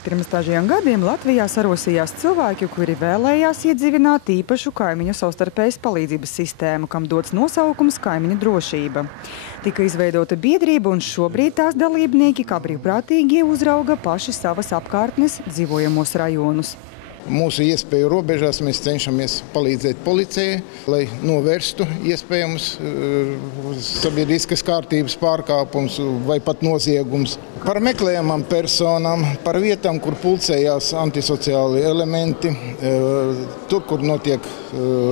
Pirms dažiem gadiem Latvijā sarosījās cilvēki, kuri vēlējās iedzīvināt īpašu kaimiņu savstarpējas palīdzības sistēmu, kam dots nosaukums kaimiņu drošība. Tika izveidota biedrība, un šobrīd tās dalībnieki, kā brīvprātīgie, uzrauga paši savas apkārtnes dzīvojamos rajonus. Mūsu iespēju robežās mēs cenšamies palīdzēt policijai, lai novērstu iespējamus sabiedriskas kārtības pārkāpumus vai pat noziegums. Par meklējamām personām, par vietām, kur pulcējās antisociāli elementi, tur, kur notiek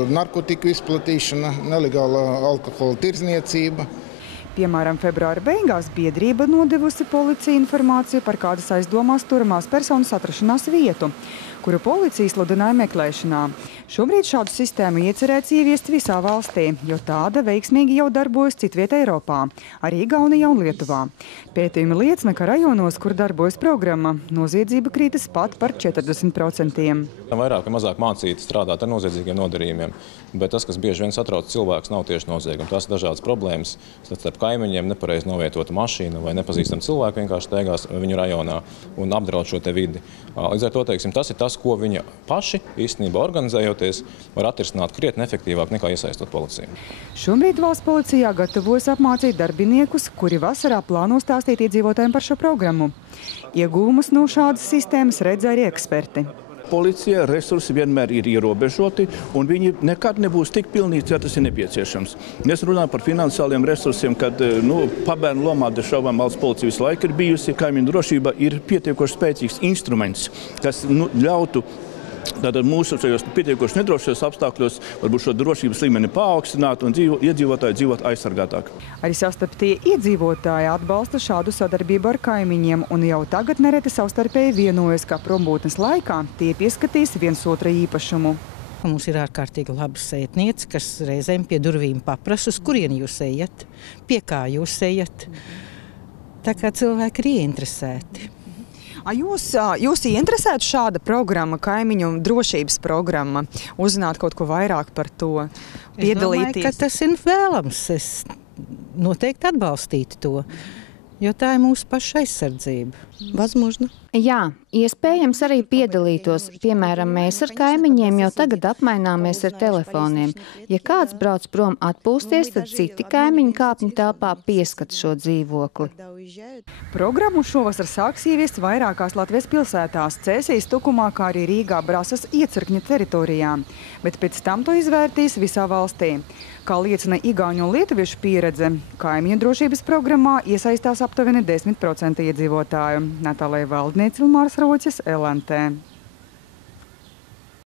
narkotiku izplatīšana, nelegālā alkohola tirdzniecība. Piemēram, februāra beigās biedrība nodevusi policija informāciju par kādas aizdomās turamās personas atrašanās vietu, kuru policija sludināja meklēšanā. Šobrīd šādu sistēmu iecerēts ieviest visā valstī, jo tāda veiksmīgi jau darbojas citviet Eiropā, arī Igaunijā un Lietuvā. Pētījumi liecina, ka rajonos, kur darbojas programma, noziedzība krītas pat par 40%. Vairāk vai mazāk mācīti strādāt ar noziedzīgiem nodarījumiem, bet tas, kas bieži vien satrauc cilvēks, nav tieši noziegumi. Tās ir dažādas problēmas starp kaimiņiem, nepareizi novietota mašīna vai nepazīstami cilvēki vienkārši steigās viņu rajonā un apdraud šo te vidi. Līdz ar to, teiksim, tas ir tas, ko viņi paši īstenībā organizējoties var atrisināt krietni efektīvāk nekā iesaistot policiju. Šobrīd valsts policijā gatavojas apmācīt darbiniekus, kuri vasarā plāno stāstīt iedzīvotājiem par šo programmu. Iegūmus no šādas sistēmas redz arī eksperti. Policija resursi vienmēr ir ierobežoti, un viņi nekad nebūs tik pilnīgi, ja tas ir nepieciešams. Mēs runājam par finansiāliem resursiem, kad pabērnu lomā šaubām valsts policija visu laiku ir bijusi. Kaimiņu drošība ir pietiekoši spēcīgs instruments, kas ļautu tātad mūsu pietiekoši nedrošos apstākļos varbūt šo drošības līmeni paaugstināt un iedzīvotāji dzīvot aizsargātāk. Arī sastaptie iedzīvotāji atbalsta šādu sadarbību ar kaimiņiem, un jau tagad nereti savstarpēji vienojas, ka prombūtnes laikā tie pieskatīs viens otra īpašumu. Mums ir ārkārtīgi laba sētniece, kas reizēm pie durvīm paprasa, uz kurien jūs ejat, pie kā jūs ejat. Tā kā cilvēki ir ieinteresēti. Jūs ieinteresētu šāda programma, kaimiņu drošības programma, uzzināt kaut ko vairāk par to, piedalīties? Es domāju, ka tas ir vēlams. Es noteikti atbalstītu to, jo tā ir mūsu paša aizsardzība. Возможно. Jā, iespējams arī piedalītos. Piemēram, mēs ar kaimiņiem jau tagad apmaināmies ar telefoniem. Ja kāds brauc prom atpūsties, tad citi kaimiņi kāpņu telpā pieskat šo dzīvokli. Programmu šovasar sāks ieviest vairākās Latvijas pilsētās, Cēsīs, Tukumā, kā arī Rīgā, Brasas iecirkņa teritorijā, bet pēc tam to izvērtīs visā valstī. Kā liecina igauņu un lietuviešu pieredze, kaimiņu drošības programmā iesaistās aptuveni 10% iedzīvotāju. Natālija Valdniece, Ilmārs Roķis, LNT.